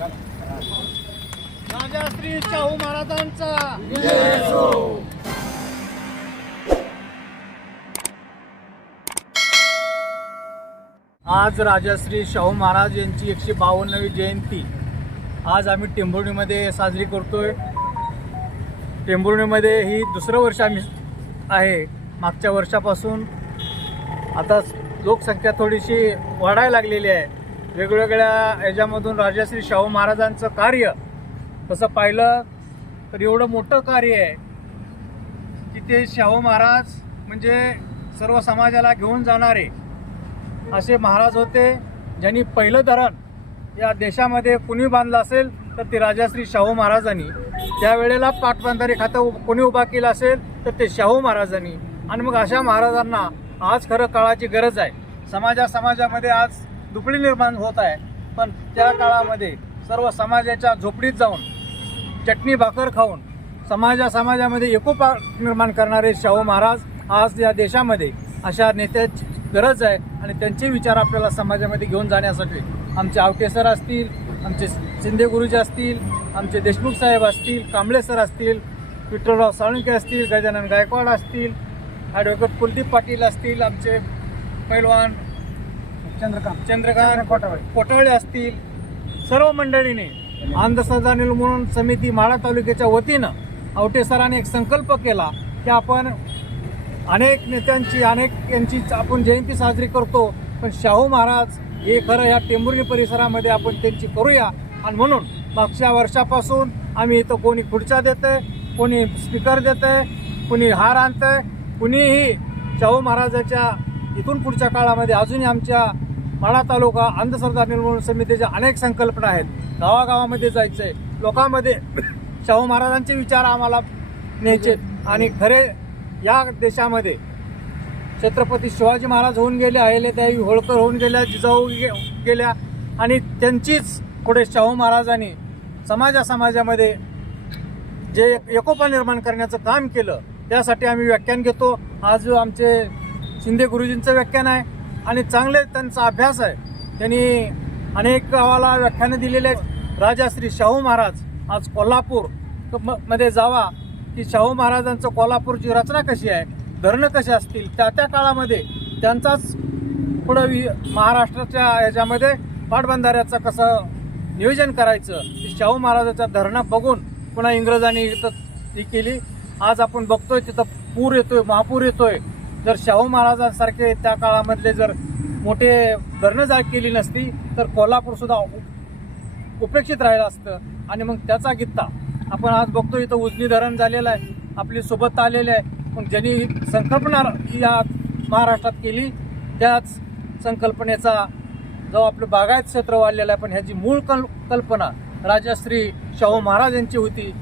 राजा श्री शाहू महाराजांचा. आज राजाश्री शाहू महाराज यांची एकशे बावन्नवी जयंती. आज आम्ही टेंभुर्णीमध्ये साजरी करतोय. टेंभुर्णीमध्ये ही दुसरं वर्ष आम्ही आहे मागच्या वर्षापासून. आता लोकसंख्या थोडीशी वाढायला लागलेली आहे. वेगवेगळ्या याच्यामधून राजाश्री शाहू महाराजांचं कार्य तसं पाहिलं तर एवढं मोठं कार्य आहे की ते शाहू महाराज म्हणजे सर्व समाजाला घेऊन जाणारे असे महाराज होते ज्यांनी पहिलं धरण या देशामध्ये कुणी बांधलं असेल तर ते राजाश्री शाहू महाराजांनी. त्यावेळेला पाटबंधारे खातं उ- कोणी उभा केलं असेल तर ते शाहू महाराजांनी. आणि मग अशा महाराजांना आज खरं काळाची गरज आहे. समाजा समाजामध्ये आज दुपडी निर्माण होत आहे. पण त्या काळामध्ये सर्व समाजाच्या झोपडीत जाऊन चटणी भाकर खाऊन समाजा समाजामध्ये एकोपा निर्माण करणारे शाहू महाराज आज या देशामध्ये अशा नेत्याची गरज आहे आणि त्यांचे विचार आपल्याला समाजामध्ये घेऊन जाण्यासाठी. आमचे आवटे सर असतील आमचे शिंदे गुरुजी असतील आमचे देशमुख साहेब असतील कांबळे सर असतील विठ्ठलराव साळुंके असतील गजानन गायकवाड असतील ॲडव्होकेट कुलदीप पाटील असतील आमचे पैलवान चंद्रकांत. चंद्रकांत कोटावळे कोटावळे असतील. सर्व मंडळीने अंधश्रद्धा निर्मूलन समिती माळा तालुक्याच्या वतीनं आवटे सरांनी एक संकल्प केला की आपण अनेक नेत्यांची अनेक यांची आपण जयंती साजरी करतो पण शाहू महाराज हे खरं या टेंभुर्णी परिसरामध्ये आपण त्यांची करूया. आणि म्हणून मागच्या वर्षापासून आम्ही इथं कोणी खुर्च्या देतंय कोणी स्पीकर देतंय कोणी हार आणतंय कुणीही शाहू महाराजाच्या इथून पुढच्या काळामध्ये अजूनही आमच्या माळा तालुका अंधश्रद्धा निर्मूलन समितीच्या अनेक संकल्पना आहेत. गावागावामध्ये जायचं आहे लोकांमध्ये शाहू महाराजांचे विचार आम्हाला न्यायचे आणि खरे या देशामध्ये छत्रपती शिवाजी महाराज होऊन गेले अहिल्यादेवी होळकर होऊन गेल्या जिजाऊ गे- गेल्या आणि त्यांचीच पुढे शाहू महाराजांनी समाजा समाजामध्ये जे एकोपा निर्माण करण्याचं काम केलं त्यासाठी आम्ही व्याख्यान घेतो. आज आमचे शिंदे गुरुजींचं व्याख्यान आहे. आणि चांगले त्यांचा अभ्यास आहे. त्यांनी अनेक गावाला व्याख्यानं दिलेले आहेत. राजा श्री शाहू महाराज आज कोल्हापूर म- मध्ये जावा. की शाहू महाराजांचं कोल्हापूरची रचना कशी आहे? धरणं कशी असतील? त्या त्या काळामध्ये त्यांचाच पुढं वि महाराष्ट्राच्या याच्यामध्ये पाटबंधाऱ्याचं कसं नियोजन करायचं? की शाहू महाराजाच्या धरणं बघून पुन्हा इंग्रजांनी इथं ही केली. आज आपण बघतोय तिथं पूर येतोय महापूर येतोय. जर शाहू महाराजांसारखे त्या काळामधले जर मोठे धरणं जाग केली नसती तर कोल्हापूरसुद्धा उपेक्षित राहिलं असतं. आणि मग त्याचा गित्ता आपण आज बघतो इथं उजनी धरण झालेलं आहे आपली सोबत आलेले आहे. पण ज्यांनी ही संकल्पना या महाराष्ट्रात केली त्याच संकल्पनेचा जो आपलं बागायत क्षेत्र वाढलेलं आहे पण ह्याची मूळ कल कल्पना राजश्री शाहू महाराज यांची होती.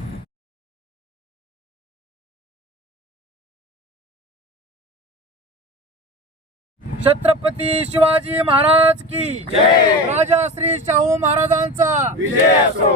छत्रपती शिवाजी महाराज की राजा श्री शाहू महाराजांचा विजय असो!